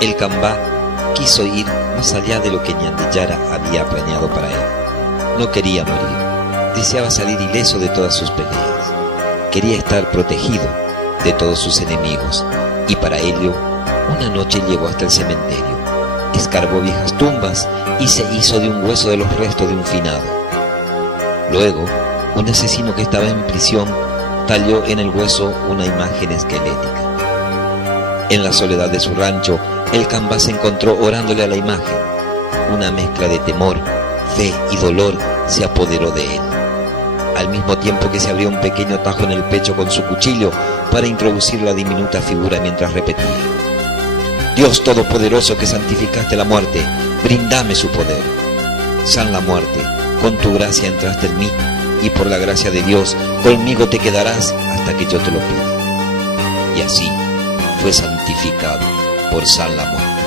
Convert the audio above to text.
El Cambá quiso ir más allá de lo que Ñandillara había planeado para él. No quería morir, deseaba salir ileso de todas sus peleas. Quería estar protegido de todos sus enemigos, y para ello, una noche llegó hasta el cementerio, escarbó viejas tumbas y se hizo de un hueso de los restos de un finado. Luego, un asesino que estaba en prisión talló en el hueso una imagen esquelética. En la soledad de su rancho, el Cambá se encontró orándole a la imagen. Una mezcla de temor, fe y dolor se apoderó de él, al mismo tiempo que se abrió un pequeño tajo en el pecho con su cuchillo para introducir la diminuta figura mientras repetía: Dios Todopoderoso, que santificaste la muerte, brindame su poder. San la muerte, con tu gracia entraste en mí, y por la gracia de Dios conmigo te quedarás hasta que yo te lo pida. Y así fue santificado por San la muerte.